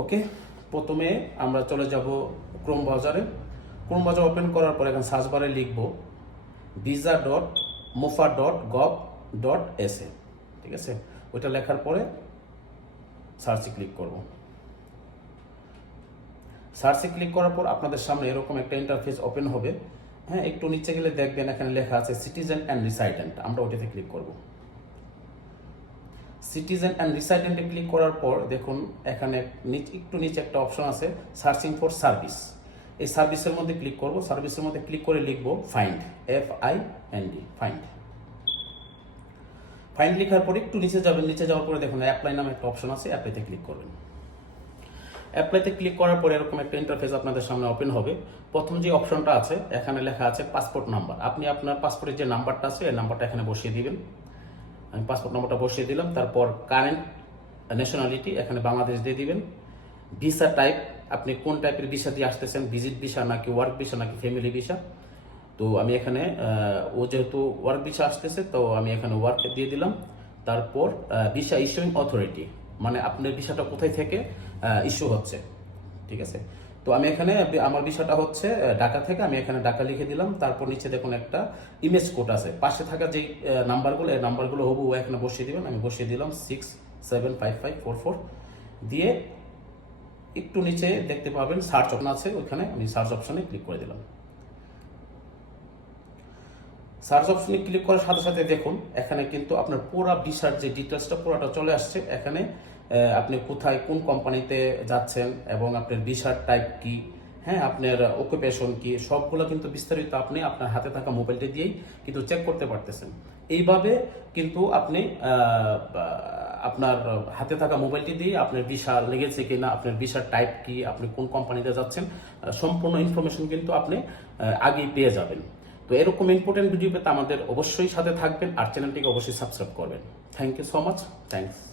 ওকে? প্রথমে আমরা চলে যাব ক্রোম ব্রাউজারে। ক্রোম ব্রাউজার ওপেন করার পর এখানে সার্চ বারে লিখব visa dot mofa dot gov dot S A ঠিক আছে? ওইটা লেখার পরে সার্চে ক্লিক করব। সার্চে ক্লিক করার পর আপনাদের সামনে এরকম একটা ইন্টারফেস ওপেন হবে। হ্যাঁ একটু নিচে গেলে দেখবেন এখানে লেখা আছে সিটিজেন অ্যান্ড রিসাইডেন্ট আমরা ওটাতে ক্লিক করব। সিটিজেন অ্যান্ড রিসাইডেন্টে ক্লিক করার পর দেখুন, এখানে একটু নিচে একটা অপশন আছে সার্চিং ফর সার্ভিস এই সার্ভিসের মধ্যে ক্লিক করব সার্ভিসের মধ্যে ক্লিক করে লিখব find F I N D find find লেখার পর একটু নিচে যাবেন, নিচে যাওয়ার পরে দেখুন অ্যাপ্লাই নামে একটা অপশন আছে অ্যাপ্লাইতে ক্লিক করবেন। অ্যাপ্লাইতে ক্লিক করার পরে এরকম একটা ইন্টারফেস আপনাদের সামনে ওপেন হবে। প্রথম যে অপশনটা আছে, এখানে লেখা আছে পাসপোর্ট নাম্বার আপনি আপনার পাসপোর্টের যে নাম্বারটা আছে, এই নাম্বারটা এখানে বসিয়ে দিবেন। আমি পাসপোর্ট নম্বরটা বসিয়ে দিলাম, তারপর কারেন্ট ন্যাশনালিটি এখানে বাংলাদেশ দিয়ে দিবেন। ভিসা টাইপ আপনি কোন টাইপের ভিসা দিয়ে আসতেছেন? ভিজিট ভিসা নাকি ওয়ার্ক ভিসা নাকি ফ্যামিলি ভিসা তো আমি এখানে ও যেহেতু ওয়ার্ক ভিসা আসতেছে, তো আমি এখানে ওয়ার্ক দিয়ে দিলাম। তারপর ভিসা ইস্যুইং অথরিটি মানে আপনার ভিসাটা কোথায় থেকে ইস্যু হচ্ছে। ঠিক আছে? তো আমি এখানে আমার বিষয়টা হচ্ছে ডাকা থেকে আমি এখানে ঢাকা লিখে দিলাম, তারপর নিচে দেখুন একটা ইমেজ কোড আছে। পাশে থাকা যে নাম্বারগুলো এই নাম্বারগুলো হবু এখানে বসিয়ে দিবেন, আমি বসিয়ে দিলাম six seven five five four four দিয়ে একটু নিচে দেখতে পাবেন সার্চ অপশন আছে, ওইখানে আমি সার্চ অপশনে ক্লিক করে দিলাম। সার্চ অপশনে ক্লিক করার সাথে সাথে দেখুন, এখানে কিন্তু আপনার পুরো ভিসার যে ডিটেলসটা পুরোটা চলে আসছে। এখানে আপনি কোথায়, কোন কোম্পানিতে যাচ্ছেন এবং আপনার ভিসার টাইপ কি হ্যাঁ আপনার অকুপেশন কি, সবগুলো কিন্তু বিস্তারিত আপনি আপনার হাতে থাকা মোবাইলটি দিয়েই কিন্তু চেক করতে পারতেছেন। এইভাবে কিন্তু আপনি আপনার হাতে থাকা মোবাইলটি দিয়ে আপনার ভিসা লেগেছে কিনা, আপনার ভিসার টাইপ কি, আপনি কোন কোম্পানিতে যাচ্ছেন সম্পূর্ণ ইনফরমেশন কিন্তু আপনি আগেই পেয়ে যাবেন। তো এরকম ইম্পর্টেন্ট ভিডিও পেতে আমাদের অবশ্যই সাথে থাকবেন আর চ্যানেলটিকে অবশ্যই সাবস্ক্রাইব করবেন। Thank you so much thanks